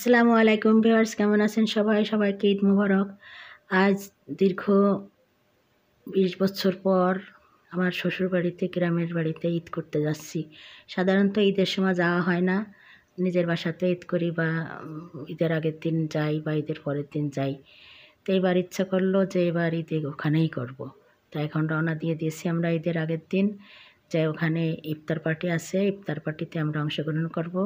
আসসালামু আলাইকুম ভিউয়ার্স, কেমন আছেন সবাই? সবাইকে ঈদ মুবারক। আজ দীর্ঘ 20 বছর পর আমার শ্বশুর বাড়িতে, গ্রামের বাড়িতে ঈদ করতে যাচ্ছি। সাধারণত ঈদের সময় যাওয়া হয় না, নিজের বাসাতে ঈদ করি বা ঈদের আগের দিন যাই বা ঈদের পরের দিন যাই। তো এবার ইচ্ছা করলো যে এবার ঈদে ওখানেই করব। তাই এখন রওনা দিয়ে দিয়েছি আমরা ঈদের আগের দিন, যে ওখানে ইফতার পার্টি আছে, ইফতার পার্টিতে আমরা অংশগ্রহণ করব।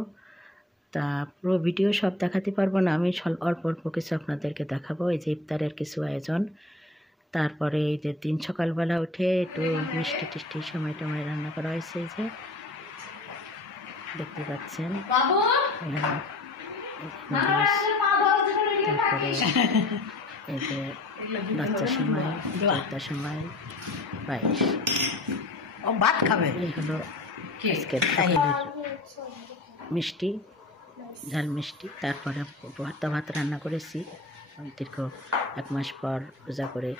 তা পুরো ভিডিও সব দেখাতে পারবো না, আমি অল্প অল্প কিছু আপনাদেরকে দেখাবো। এই যে ইফতারের কিছু আয়োজন, তারপরে এই যে দিন সকালবেলা উঠে একটু মিষ্টি টিষ্টি সময় টময় রান্না করা হয়েছে। এই যে দেখতে পাচ্ছেন, তারপরে এই যে বাচ্চার সময়, বাচ্চার সময় পায়েস, ভাত খাবে। এই হলো আজকের সকালের মিষ্টি, ঝাল মিষ্টি। তারপরে ভর্তা ভাত রান্না করেছি। দীর্ঘ 1 মাস পর রোজা করে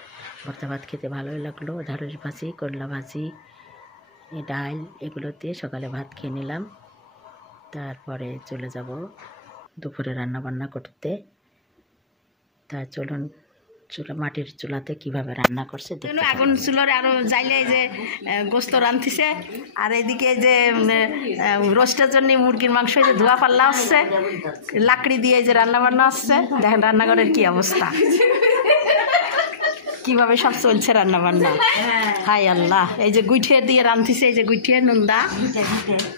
ভর্তা ভাত খেতে ভালোই লাগলো। ঢেঁড়স ভাজি, করলা ভাজি, ডাল, এগুলো দিয়ে সকালে ভাত খেয়ে নিলাম। তারপরে চলে যাব দুপুরে রান্না বান্না করতে। তা চলুন, মাটির চুলাতে কিভাবে রান্না করছে এখন চুলোর আরো যাইলে যে গোস্ত রান্ধিছে, আর এদিকে যে রোস্টের জন্য মুরগির মাংস যে ধোয়া পাল্লা হচ্ছে, লাকড়ি দিয়ে যে রান্না বান্না হচ্ছে। দেখেন রান্নাঘরের কি অবস্থা, কিভাবে সব চলছে রান্না বান্না। হাই আল্লাহ, এই যে গুইঠে দিয়ে রান্ধিছে, এই যে গুইঠে নুন্দা,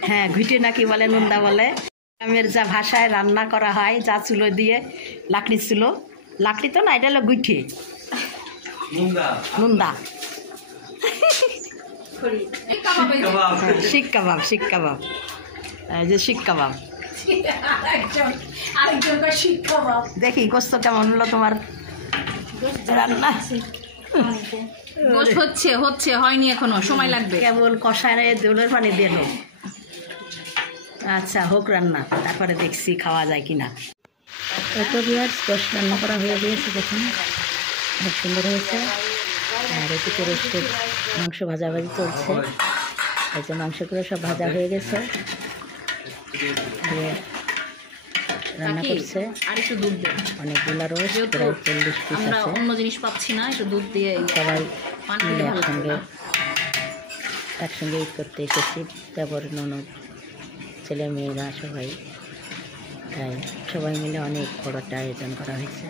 হ্যাঁ গুইঠে নাকি বলে, নুন্দা বলে। গ্রামের যা ভাষায় রান্না করা হয়, যা চুলো দিয়ে, লাকড়ি চুলো, লাকড়ি তো না, এটা হলো গুইঠে, নুন্দা। শিক কাবাব, শিক কাবাব, এই যে শিক কাবাব। দেখি গোস্ত কেমন হলো তোমার রান্না। হচ্ছে হচ্ছে হয়নি, এখনো সময় লাগবে। কেবল কষায় দোলের পানি দিয়ে হোক। আচ্ছা হোক রান্না, তারপরে দেখছি খাওয়া যায় কিনা। এত ভিউয়ার্স, গোস্ত রান্না করা হয়ে গিয়েছে, দেখুন খুব সুন্দর হয়েছে। আর এদিকে রোস্টের মাংস ভাজাভাজি চলছে। এই যে মাংসগুলো সব ভাজা হয়ে গেছে, রান্না করছে। আর একটু দুধ দেন, অনেকগুলো রোস্ট, প্রায় 40 পিস আমরা আছে। অন্য জিনিস পাচ্ছি না, একটু দুধ দিয়ে সবাই পানি মিলে দিয়ে একসঙ্গে ঈদ করতে এসেছি, দেবর ননদ ছেলে মেয়েরা সবাই। তাই সবাই মিলে অনেক বড় একটা আয়োজন করা হয়েছে।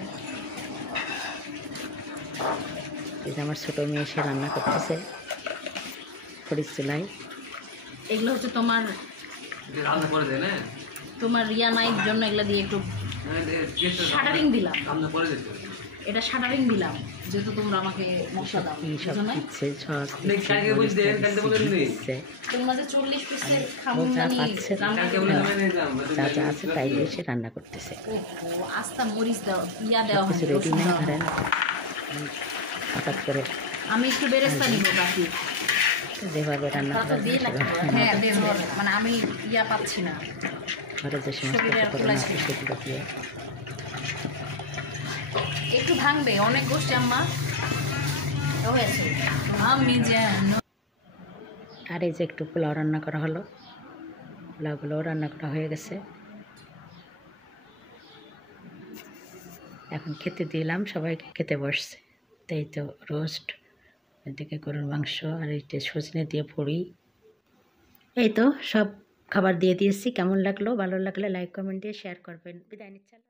এই যে আমার ছোটো মেয়ে এসে রান্না করতেছে খড়ির চুলায়। এগুলো হচ্ছে তোমার রিয়া নাইর জন্য, এগুলো দিয়ে একটু শাটারিং দিলাম, এটা শাটারিং দিলাম, যেহেতু তোমরা আমাকে মশলা দাও। সব দিচ্ছে, সস দিচ্ছে, তোমরা যে 40 পিসের যা খামুনদানি পাচ্ছে যা যা আছে তাই এসে রান্না করতেছে। আস্তা মরিচ দেওয়া, দেওয়া কিছু হয়, রেডি নেই, ধরেন হঠাৎ করে আমি একটু বেরেস্তা নিব বাকি, যেভাবে রান্না করা হ্যাঁ মানে আমি পাচ্ছি না, ঘরে যে সমস্ত উপকরণ আছে সেগুলো দিয়ে একটু ভাঙবে। অনেক গোষ্ঠী আম্মা হয়েছে, আমি যেন। আর এই যে একটু পোলাও রান্না করা হলো, পোলাওগুলোও রান্না করা হয়ে গেছে। এখন খেতে দিলাম, সবাইকে খেতে বসছে। তাই তো রোস্ট, এদিকে গরুর মাংস, আর এইটা সজনে দিয়ে বড়ি। এই তো সব খাবার দিয়ে দিয়েছি। কেমন লাগলো? ভালো লাগলে লাইক কমেন্ট দিয়ে শেয়ার করবেন। বিদায় নিচ্ছি।